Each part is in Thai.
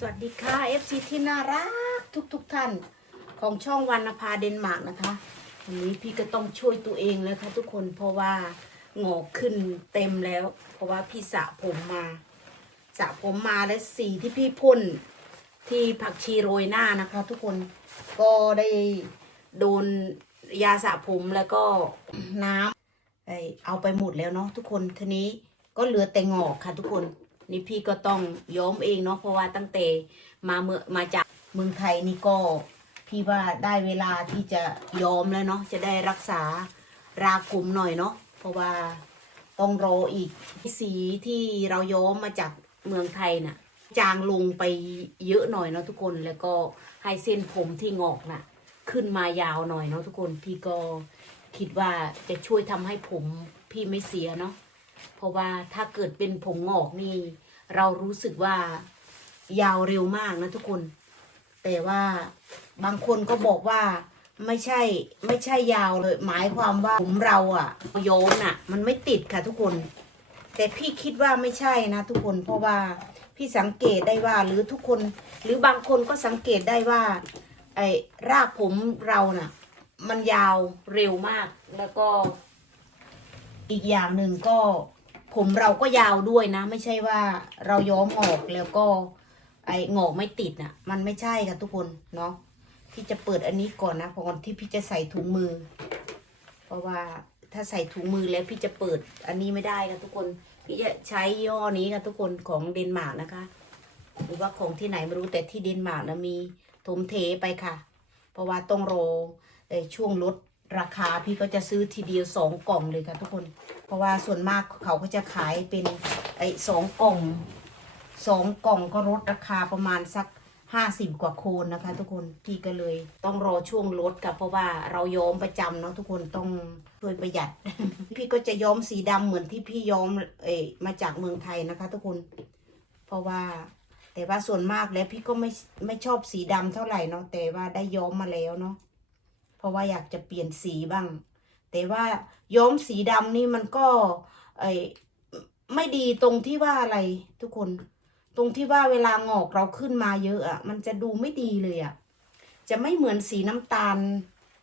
สวัสดีค่ะ FC ที่น่ารักทุกทุกๆท่านของช่องวันนภาเดนมาร์กนะคะวันนี้พี่ก็ต้องช่วยตัวเองเลยค่ะทุกคนเพราะว่าหงอกขึ้นเต็มแล้ว เพราะว่าพี่สระผมมาสระผมมาและสีที่พี่พ่นที่ผักชีโรยหน้านะคะ ทุกคนก็ได้โดนยาสระผมแล้วก็น้ำไอเอาไปหมดแล้วเนาะทุกคนทีนี้ก็เหลือแต่งอกค่ะทุกคน นี่พี่ก็ต้องย้อมเองเนาะเพราะว่าตั้งแต่มาเมื่อมาจากเมืองไทยนี่ก็พี่ว่าได้เวลาที่จะย้อมแล้วเนาะจะได้รักษารากผมหน่อยเนาะเพราะว่าต้องรออีกสีที่เราย้อมมาจากเมืองไทยน่ะ จางลงไปเยอะหน่อยเนาะทุกคนแล้วก็ให้เส้นผมที่งอกน่ะ ขึ้นมายาวหน่อยเนาะทุกคนพี่ก็คิดว่าจะช่วยทำให้ผมพี่ไม่เสียเนาะ เพราะว่าถ้าเกิดเป็นผมงอกนี่ เรารู้สึกว่ายาวเร็วมากนะทุกคน แต่ว่าบางคนก็บอกว่าไม่ใช่ไม่ใช่ยาวเลย หมายความว่าผมเราอะโยนอะมันไม่ติดค่ะทุกคน แต่พี่คิดว่าไม่ใช่นะทุกคนเพราะว่าพี่สังเกตได้ว่าหรือทุกคน หรือบางคนก็สังเกตได้ว่า ไอ้รากผมเราน่ะ มันยาวเร็วมากแล้วก็ อีกอย่างหนึ่งก็ ผมเราก็ยาวด้วยนะ ไม่ใช่ว่าเราย้อมออกแล้วก็ ไอ้งอกไม่ติดน่ะ มันไม่ใช่ค่ะทุกคนเนาะพี่จะเปิดอันนี้ก่อนนะเพราะก่อนที่พี่จะใส่ถุงมือ เพราะว่าถ้าใส่ถุงมือแล้วพี่จะเปิดอันนี้ไม่ได้ค่ะทุกคน พี่จะใช้ย่ห้อนี้ค่ะทุกคนของเดนมาร์กนะคะ หรือว่าของที่ไหนไม่รู้แต่ที่เดนมาร์กนะมีถมเทไปค่ะ เพราะว่าต้องรอช่วงลด ราคาพี่ก็จะซื้อทีเดียวสองกล่องเลยค่ะทุกคน เพราะว่าส่วนมากเขาก็จะขายเป็นไอ้สองกล่องสองกล่องก็ลดราคาประมาณสักห้าสิบกว่าโคนนะคะ ทุกคนพี่ก็เลยต้องรอช่วงลดกับเพราะว่าเราย้อมประจำเนาะทุกคนต้องช่วยประหยัด พี่ก็จะย้อมสีดำเหมือนที่พี่ย้อมเออมาจากเมืองไทยนะคะ ทุกคน เพราะว่าแต่ว่าส่วนมากแล้วพี่ก็ไม่ไม่ชอบสีดำเท่าไหร่เนาะแต่ว่าได้ย้อมมาแล้วเนาะ เพราะว่าอยากจะเปลี่ยนสีบ้าง แต่ว่าย้อมสีดำนี่มันก็ไอไม่ดีตรงที่ว่าอะไรทุกคน ตรงที่ว่าเวลางอกเราขึ้นมาเยอะอะ่ะ มันจะดูไม่ดีเลยอะ่ะ จะไม่เหมือนสีน้ำตาล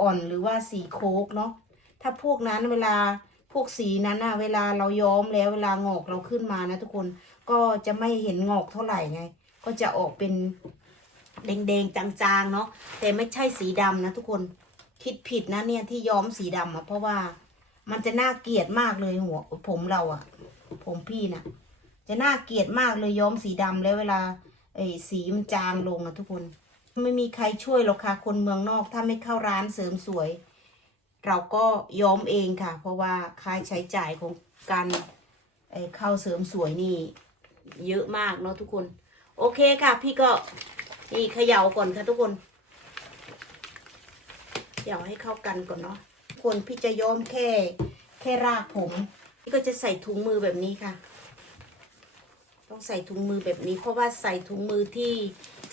อ่อนหรือว่าสีโคกเนาะถ้าพวกนั้นเวลาพวกสีนั้นอะเวลาเราย้อมแล้วเวลางอกเราขึ้นมานะทุกคนก็จะไม่เห็นงอกเท่าไหร่ไง ก็จะออกเป็นแดงๆจางๆเนาะแต่ไม่ใช่สีดำนะทุกคน คิดผิดนะเนี่ยที่ย้อมสีดำอะเพราะว่ามันจะน่าเกลียดมากเลยหัว ผมเราอะผมพี่นะจะน่าเกลียดมากเลยย้อมสีดำแล้วเวลาไอ้สีมันจางลงอะทุกคน ไม่มีใครช่วยหรอกค่ะ คนเมืองนอกถ้าไม่เข้าร้านเสริมสวย เราก็ย้อมเองค่ะ เพราะว่าค่าใช้จ่ายของการเอ่อเข้าเสริมสวยนี่ เยอะมากเนาะทุกคน โอเคค่ะ พี่ก็นี่เขย่าก่อนค่ะทุกคน เขย่าให้เข้ากันก่อนเนาะคนพี่จะย้อมแค่แค่รากผมพี่ก็จะใส่ถุงมือแบบนี้ค่ะ ต้องใส่ถุงมือแบบนี้ เพราะว่าใส่ถุงมือที่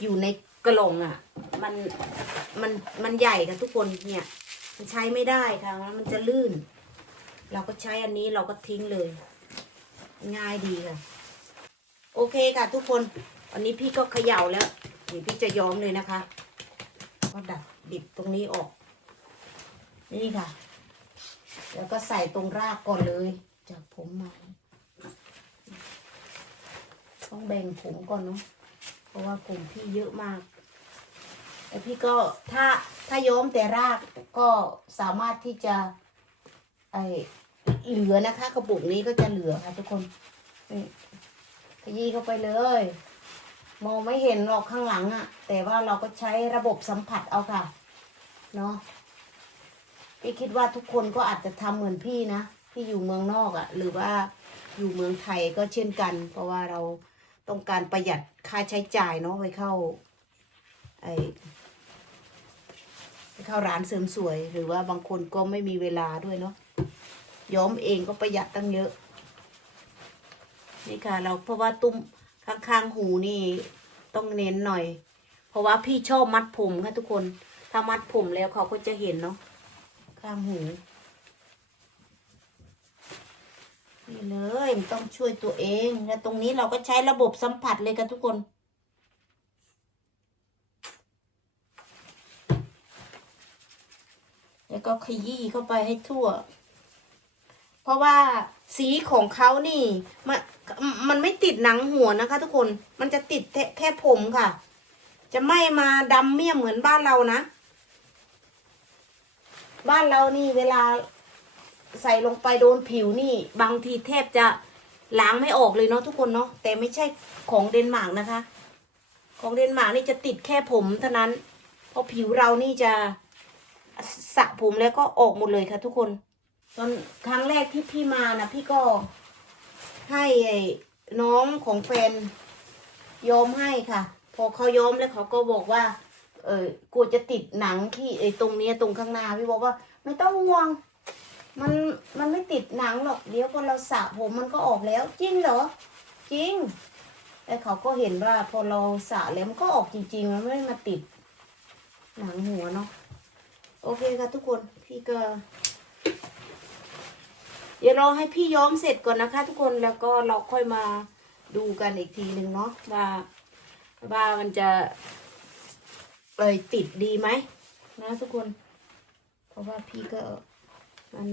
อยู่ในกล่องอะ มันมันมันใหญ่ค่ะทุกคนเนี่ยมันใช้ไม่ได้ค่ะมันจะลื่น เราก็ใช้อันนี้เราก็ทิ้งเลย ง่ายดีค่ะ โอเคค่ะทุกคนวันนี้พี่ก็เขย่าแล้วเดี๋ยวพี่จะย้อมเลยนะคะ ก็ดัดดิบตรงนี้ออก นี่ค่ะ แล้วก็ใส่ตรงรากก่อนเลย จากผมมาต้องแบ่งผมก่อนเนาะเพราะว่าผมพี่เยอะมากแต่พี่ก็ถ้าถ้าย้อมแต่รากก็สามารถที่จะไอเหลือนะคะ กระปุกนี้ก็จะเหลือค่ะทุกคนนี่ขยี้เข้าไปเลย มองไม่เห็นหรอกข้างหลังอะแต่ว่าเราก็ใช้ระบบสัมผัสเอาค่ะ เนาะ พี่คิดว่าทุกคนก็อาจจะทำเหมือนพี่นะที่อยู่เมืองนอกอะ หรือว่าอยู่เมืองไทยก็เช่นกัน เพราะว่าเราต้องการประหยัดค่าใช้จ่ายเนาะไปเข้าไอไปเข้าร้านเสริมสวย หรือว่าบางคนก็ไม่มีเวลาด้วยเนาะย้อมเองก็ประหยัดตั้งเยอะ นี่ค่ะ เราเพราะว่าตุ้มข้างๆหูนี่ต้องเน้นหน่อย เพราะว่าพี่ชอบมัดผมค่ะทุกคน ถ้ามัดผมแล้วเขาก็จะเห็นเนาะ ข้างหูนี่เลยต้องช่วยตัวเองและตรงนี้เราก็ใช้ระบบสัมผัสเลยกันทุกคน แล้วก็ขยี้เข้าไปให้ทั่ว เพราะว่าสีของเขานี่มันมันไม่ติดหนังหัวนะคะ ทุกคนมันจะติดแค่ผมค่ะ จะไม่มาดำเมี่ยมเหมือนบ้านเรานะ บ้านเรานี่เวลาใส่ลงไปโดนผิวนี่ บางทีแทบจะล้างไม่ออกเลยเนาะทุกคนเนาะแต่ไม่ใช่ของเดนมาร์กนะคะ ของเดนมาร์กนี่จะติดแค่ผมเท่านั้น เพราะผิวเรานี่จะสระผมแล้วก็ออกหมดเลยค่ะทุกคน ตอนครั้งแรกที่พี่มานะพี่ก็ให้น้องของแฟนยอมให้ค่ะ พอเขายอมแล้วเขาก็บอกว่า เออกลัวจะติดหนังที่ไอ้ตรงเนี้ยตรงข้างหน้าพี่บอกว่า ไม่ต้องห่วง มันมันไม่ติดหนังหรอกเดี๋ยวพอเราสระผมมันก็ออกแล้ว จริงเหรอ จริงแต่เขาก็เห็นว่าพอเราสระแล้วมันก็ออกจริงๆมันไม่ได้มาติด หนังหัวเนาะโอเคค่ะทุกคนพี่ก็เดี๋ยวรอให้พี่ย้อมเสร็จก่อนนะคะ ทุกคนแล้วก็เราค่อยมาดูกันอีกทีหนึ่งเนาะว่าว่ามันจะ เอยติดดีไหมนะทุกคน เพราะว่าพี่ก็มัน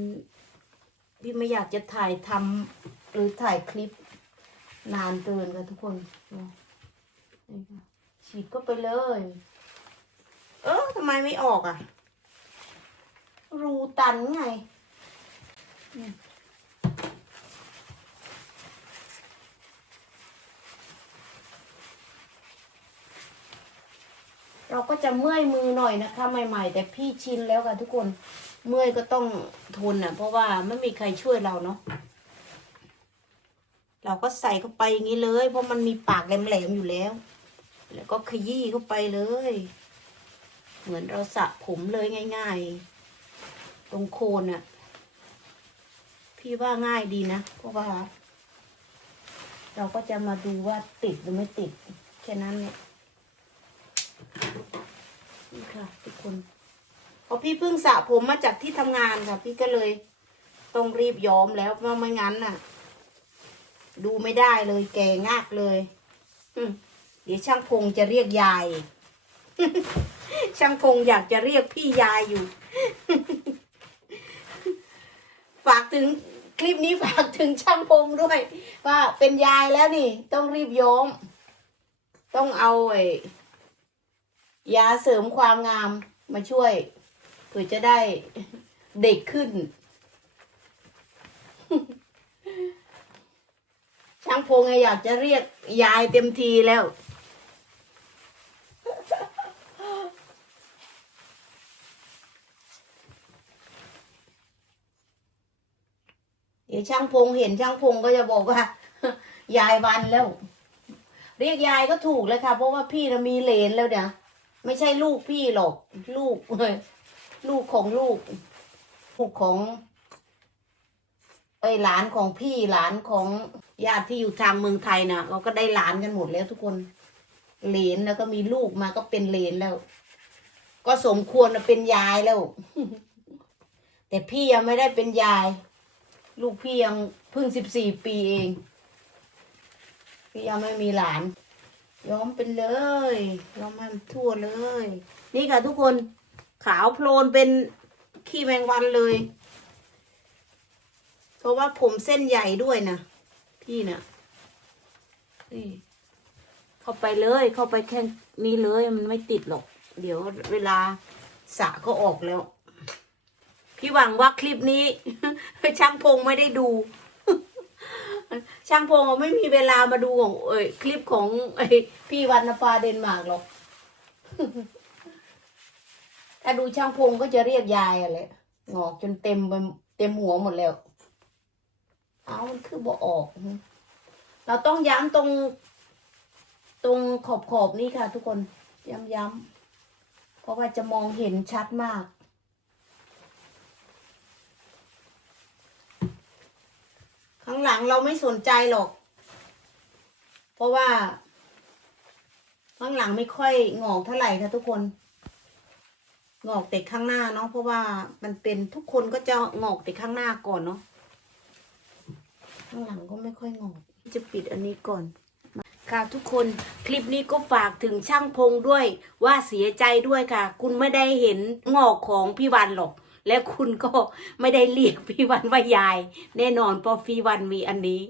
พี่ไม่อยากจะถ่ายทำหรือถ่ายคลิปนานเกินค่ะทุกคนฉีดก็ไปเลย เออทำไมไม่ออกอะ รูตันไง เราก็จะเมื่อยมือหน่อยนะคะใหม่ ๆ แต่พี่ชินแล้วค่ะทุกคนเมื่อยก็ต้องทนอะ เพราะว่าไม่มีใครช่วยเราเนาะเราก็ใส่เข้าไปอย่างนี้เลย เพราะมันมีปากแหลมๆอยู่แล้ว แล้วก็ขยี้เข้าไปเลย เหมือนเราสระผมเลยง่าย ๆ ตรงโคนอะ พี่ว่าง่ายดีนะเพราะว่า เราก็จะมาดูว่าติดหรือไม่ติดแค่นั้นเนี่ย นี่ค่ะ ทุกคนเพราะพี่เพิ่งสระผมมาจากที่ทำงานค่ะ พี่ก็เลยต้องรีบย้อมแล้วเพราะไม่งั้นน่ะ ดูไม่ได้เลยแก่งากเลยเดี๋ยวช่างพงจะเรียกยาย ช่างพงอยากจะเรียกพี่ยายอยู่ ฝากถึงคลิปนี้ฝากถึงช่างพงด้วย ว่าเป็นยายแล้วนี่ ต้องรีบย้อม ต้องเอาไอ้ ยาเสริมความงามมาช่วยเพื่อจะได้เด็กขึ้น ช่างพงไงอยากจะเรียกยายเต็มทีแล้ว เดี๋ยวช่างพงเห็นช่างพงก็จะบอกว่า ยายวันแล้ว เรียกยายก็ถูกเลยค่ะ เพราะว่าพี่นะมีเลนแล้วเนี่ย ไม่ใช่ลูกพี่หรอก ลูกลูกของลูกลูกของเอ้หลานของพี่หลานของญาติที่อยู่ทางเมืองไทยนะเราก็ได้หลานกันหมดแล้วทุกคนเหลนแล้วก็มีลูกมาก็เป็นเหลนแล้ว ก็สมควรจะเป็นยายแล้ว แต่พี่ยังไม่ได้เป็นยาย ลูกพี่ยังเพิ่งสิบสี่ปีเอง พี่ยังไม่มีหลาน ย้อมเป็นเลยย้อมให้มันทั่วเลย นี่ค่ะทุกคนขาวโพลนเป็นขี้แมงวันเลย เพราะว่าผมเส้นใหญ่ด้วยนะพี่นะนี่เข้าไปเลยเข้าไปแค่นี้เลยมันไม่ติดหรอก เดี๋ยวเวลาสระก็ออกแล้ว พี่หวังว่าคลิปนี้ช่างพงไม่ได้ดู ช่างพงเขาไม่มีเวลามาดูของเอ้ยคลิปของไอ้พี่วรรณภาเดนมาร์กหรอกถ้าดูช่างพงก็จะเรียกยายอะไรงอกจนเต็มไปเต็มหัวหมดแล้ว เอามันคือบ่ออก เราต้องย้ำตรง ตรงขอบขอบนี่ค่ะ ทุกคนย้ำย้ำๆเพราะว่าจะมองเห็นชัดมาก ข้างหลังเราไม่สนใจหรอก เพราะว่า ข้างหลังไม่ค่อยงอกเท่าไหร่ค่ะทุกคน งอกแต่ข้างหน้าเนาะเพราะว่ามันเป็นทุกคนก็จะงอกแต่ข้างหน้าก่อนเนาะข้างหลังก็ไม่ค่อยงอก จะปิดอันนี้ก่อน ค่ะทุกคนคลิปนี้ก็ฝากถึงช่างพงด้วยว่าเสียใจด้วยค่ะ คุณไม่ได้เห็นงอกของพี่วันหรอก แล้วคุณก็ไม่ได้เรียกพี่วันว่ายาย แน่นอนเพราะพี่วันมีอันนี้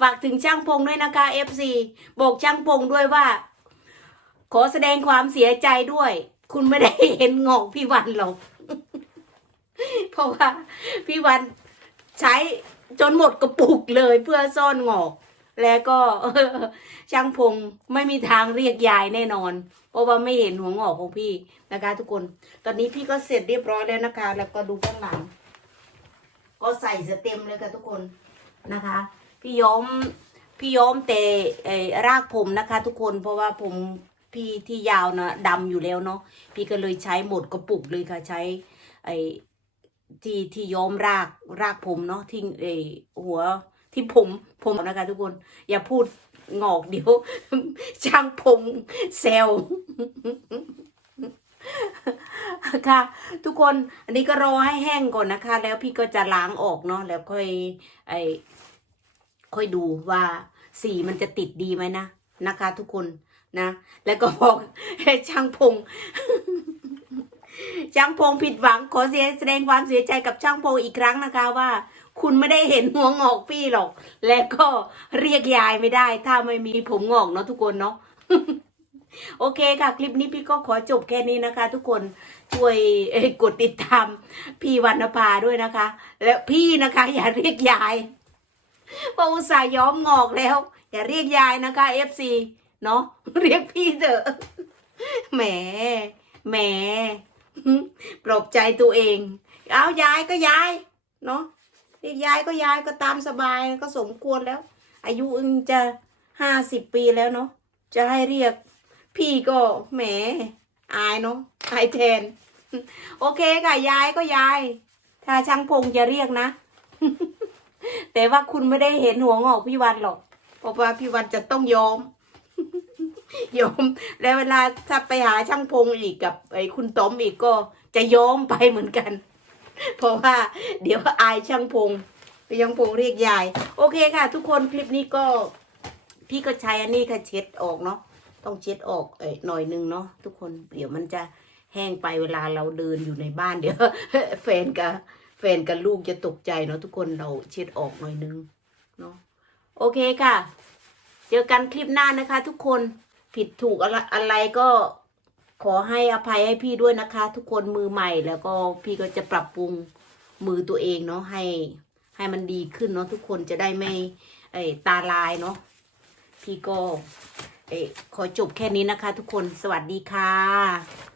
ฝากถึงช่างพงด้วยนะคะ FC บอกช่างพงด้วยว่า ขอแสดงความเสียใจด้วย คุณไม่ได้เห็นงอกพี่วันหรอกเพราะว่าพี่วันใช้จนหมดกระปุกเลยเพื่อซ่อนงอก แล้วก็ช่างพงไม่มีทางเรียกยายแน่นอน เพราะว่าไม่เห็นหัวงอกของพี่นะคะ ทุกคน ตอนนี้พี่ก็เสร็จเรียบร้อยแล้วนะคะ แล้วก็ดูข้างหลัง ก็ใส่สเต็มเลยค่ะทุกคนนะคะ พี่ย้อมพี่ย้อมแต่รากผมนะคะ ทุกคนเพราะว่าผมพี่ที่ยาวนะดำอยู่แล้วเนาะพี่ก็เลยใช้หมดกระปุกเลยค่ะใช้ไอ้ที่ที่ย้อมรากรากผมเนาะที่ไอ้หัว ที่ผมผมนะคะทุกคน อย่าพูดงอกเดี๋ยวช่างผมเซลค่ะ ทุกคนอันนี้ก็รอให้แห้งก่อนนะคะ แล้วพี่ก็จะล้างออกเนาะแล้วค่อยไอค่อยดูว่าสีมันจะติดดีไหมนะนะคะ ทุกคนนะ แล้วก็บอกช่างพงช่างพงผิดหวังขอเสียแสดงความเสียใจกับช่างพงอีกครั้งนะคะว่า คุณไม่ได้เห็นหัวงอกพี่หรอก และก็เรียกยายไม่ได้ ถ้าไม่มีผมงอกเนาะทุกคนเนาะโอเคค่ะ คลิปนี้พี่ก็ขอจบแค่นี้นะคะ ทุกคนช่วยกดติดตาม พี่วรรณภาด้วยนะคะ และพี่นะคะ อย่าเรียกยายเพราะอุตส่าห์ย้อมงอกแล้ว อย่าเรียกยายนะคะ FC เนาะเรียกพี่เถอะแหมแหมปลอบใจตัวเอง เอายายก็ยายเนาะ เรียกยายก็ยายก็ตามสบายก็สมควรแล้ว อายุอึงจะห้าสิบปีแล้วเนาะจะให้เรียกพี่ก็แหมอายเนาะอายแทน โอเคค่ะยายก็ยาย ถ้าช่างพงจะเรียกนะ แต่ว่าคุณไม่ได้เห็นหัวงอกพี่วันหรอก เพราะว่าพี่วันจะต้องยอมยอมแล้วเวลาถ้าไปหาช่างพงอีกกับไอ้คุณต้อมอีกก็จะยอมไปเหมือนกัน เพราะว่าเดี๋ยวอายช่างพงไปช่างพงเรียกยาย โอเคค่ะ ทุกคนคลิปนี้ก็ พี่ก็ใช้อันนี้ค่ะเช็ดออกเนาะต้องเช็ดออกเอ้ยหน่อยนึงเนาะทุกคนเดี๋ยวมันจะแห้งไปเวลาเราเดินอยู่ในบ้านเดี๋ยวแฟนกับแฟนกับลูกจะตกใจเนาะทุกคนเราเช็ดออกหน่อยนึงเนาะโอเคค่ะ เจอกันคลิปหน้านะคะ ทุกคนผิดถูกอะไรอะไรก็ ขอให้อภัยให้พี่ด้วยนะคะ ทุกคนมือใหม่แล้วก็พี่ก็จะปรับปรุงมือตัวเองเนาะให้ให้มันดีขึ้นเนาะทุกคนจะได้ไม่ไอตาลายเนาะพี่ก็เออขอจบแค่นี้นะคะ ทุกคนสวัสดีค่ะ